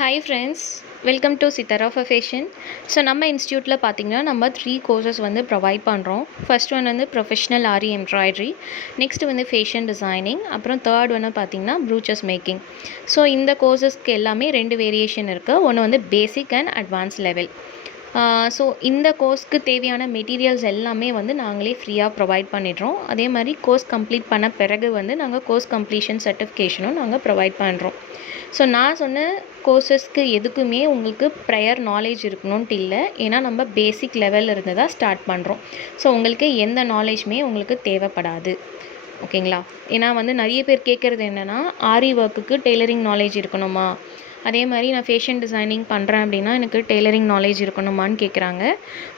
Hi friends, welcome to Sitara for Fashion. So நம்ம இன்ஸ்டியூட்டில் பார்த்தீங்கன்னா நம்ம 3 கோர்சஸ் வந்து ப்ரொவைட் பண்ணுறோம். ஃபர்ஸ்ட் ஒன் வந்து ப்ரொஃபஷனல் ஆரி எம்ப்ராய்டரி, நெக்ஸ்ட் வந்து ஃபேஷன் டிசைனிங், அப்புறம் தேர்ட் ஒன்று பார்த்தீங்கன்னா ப்ரூச்சஸ் மேக்கிங். ஸோ இந்த கோர்சஸ்க்கு எல்லாமே 2 வேரியேஷன் இருக்குது. ஒன்று வந்து பேசிக் அண்ட் அட்வான்ஸ் லெவல். ஸோ இந்த கோர்ஸ்க்கு தேவையான மெட்டீரியல்ஸ் எல்லாமே வந்து நாங்களே ஃப்ரீயாக ப்ரொவைட் பண்ணிடுறோம். அதே மாதிரி கோர்ஸ் கம்ப்ளீட் பண்ண பிறகு வந்து நாங்கள் கோர்ஸ் கம்ப்ளீஷன் சர்டிஃபிகேஷனும் நாங்கள் ப்ரொவைட் பண்ணுறோம். ஸோ நான் சொன்ன கோர்சஸ்க்கு எதுக்குமே உங்களுக்கு ப்ரையர் நாலேஜ் இருக்கணும்ன்ட்டு இல்லை. ஏன்னா நம்ம பேசிக் லெவலில் இருந்து தான் ஸ்டார்ட் பண்ணுறோம். ஸோ உங்களுக்கு எந்த நாலேஜுமே உங்களுக்கு தேவைப்படாது. ஓகேங்களா? ஏன்னா வந்து நிறைய பேர் கேட்குறது என்னென்னா, ஆரி ஒர்க்குக்கு டெய்லரிங் நாலேஜ் இருக்கணுமா, அதே மாதிரி நான் ஃபேஷன் டிசைனிங் பண்ணுறேன் அப்படின்னா எனக்கு டெய்லரிங் நாலேஜ் இருக்கணுமான்னு கேட்குறாங்க.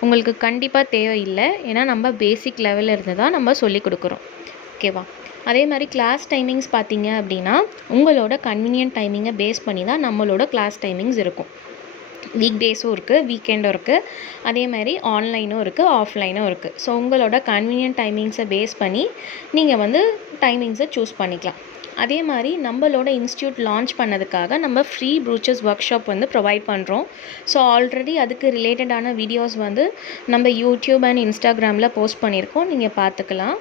உங்களுக்கு கண்டிப்பாக தேவையில்லை. ஏன்னா நம்ம பேசிக் லெவலில் இருந்து தான் நம்ம சொல்லிக் கொடுக்குறோம். ஓகேவா? அதே மாதிரி கிளாஸ் டைமிங்ஸ் பார்த்தீங்க அப்படின்னா உங்களோட கன்வீனியன்ட் டைமிங்கை பேஸ் பண்ணி தான் நம்மளோட கிளாஸ் டைமிங்ஸ் இருக்கும். வீக் டேஸும் இருக்குது, வீக்கெண்டும் இருக்குது, அதே மாதிரி ஆன்லைனும் இருக்குது, ஆஃப்லைனும் இருக்குது. ஸோ உங்களோட கன்வீனியன்ட் டைமிங்ஸை பேஸ் பண்ணி நீங்கள் வந்து டைமிங்ஸை சூஸ் பண்ணிக்கலாம். அதே மாதிரி நம்மளோட இன்ஸ்டியூட் லான்ச் பண்ணதுக்காக நம்ம ஃப்ரீ ப்ரூச்சஸ் ஒர்க் ஷாப் வந்து ப்ரொவைட் பண்ணுறோம். ஸோ ஆல்ரெடி அதுக்கு ரிலேட்டடான வீடியோஸ் வந்து நம்ம யூடியூப் அண்ட் இன்ஸ்டாகிராமில் போஸ்ட் பண்ணியிருக்கோம், நீங்கள் பார்த்துக்கலாம்.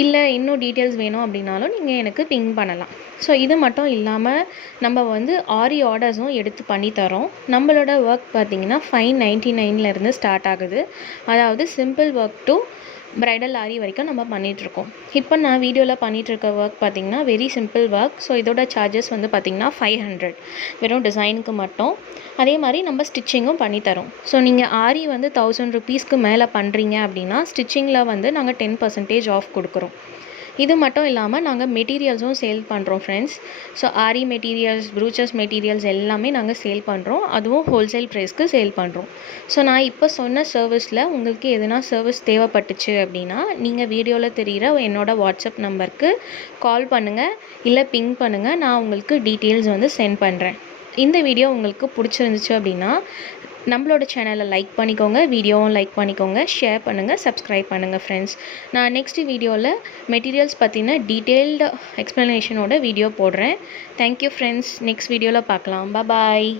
இல்லை இன்னும் டீட்டெயில்ஸ் வேணும் அப்படின்னாலும் நீங்கள் எனக்கு பிங் பண்ணலாம். ஸோ இது மட்டும் இல்லாமல் நம்ம வந்து ஆரி ஆர்டர்ஸும் எடுத்து பண்ணித்தரோம். நம்மளோட ஒர்க் பார்த்திங்கன்னா 599 ஸ்டார்ட் ஆகுது. அதாவது சிம்பிள் ஒர்க் டு ப்ரைடல் ஆரி வரைக்கும் நம்ம பண்ணிகிட்ருக்கோம். இப்போ நான் வீடியோவில் பண்ணிகிட்ருக்க ஒர்க் பார்த்திங்கன்னா வெரி சிம்பிள் ஒர்க். ஸோ இதோட சார்ஜஸ் வந்து பார்த்திங்கன்னா 500 வெறும் டிசைனுக்கு மட்டும். அதே மாதிரி நம்ம ஸ்டிச்சிங்கும் பண்ணித்தரோம். ஸோ நீங்கள் ஆரி வந்து 1000 ருபீஸ்க்கு மேலே பண்ணுறீங்க அப்படின்னா ஸ்டிச்சிங்கில் வந்து நாங்கள் 10% ஆஃப் கொடுக்குறோம். இது மட்டும் இல்லாமல் நாங்கள் மெட்டீரியல்ஸும் சேல் பண்ணுறோம் ஃப்ரெண்ட்ஸ். ஸோ ஆரி மெட்டீரியல்ஸ், ப்ரூச்சஸ் மெட்டீரியல்ஸ் எல்லாமே நாங்கள் சேல் பண்ணுறோம். அதுவும் ஹோல்சேல் ப்ரைஸ்க்கு சேல் பண்ணுறோம். ஸோ நான் இப்போ சொன்ன சர்வீஸில் உங்களுக்கு எதுனா சர்வீஸ் தேவைப்பட்டுச்சு அப்படின்னா நீங்கள் வீடியோவில் தெரிகிற என்னோடய வாட்ஸ்அப் நம்பருக்கு கால் பண்ணுங்கள், இல்லை பிங் பண்ணுங்கள். நான் உங்களுக்கு டீட்டெயில்ஸ் வந்து சென்ட் பண்ணுறேன். இந்த வீடியோ உங்களுக்கு பிடிச்சிருந்துச்சு அப்படின்னா நம்மளோட சேனலை லைக் பண்ணிக்கோங்க, வீடியோவும் லைக் பண்ணிக்கோங்க, ஷேர் பண்ணுங்கள், சப்ஸ்கிரைப் பண்ணுங்கள் ஃப்ரெண்ட்ஸ். நான் நெக்ஸ்ட் வீடியோவில் மெட்டீரியல்ஸ் பற்றின டீட்டெயில்டு எக்ஸ்ப்ளனேஷனோட வீடியோ போடுறேன். Thank you friends. நெக்ஸ்ட் வீடியோவில் பார்க்கலாம். பாய்.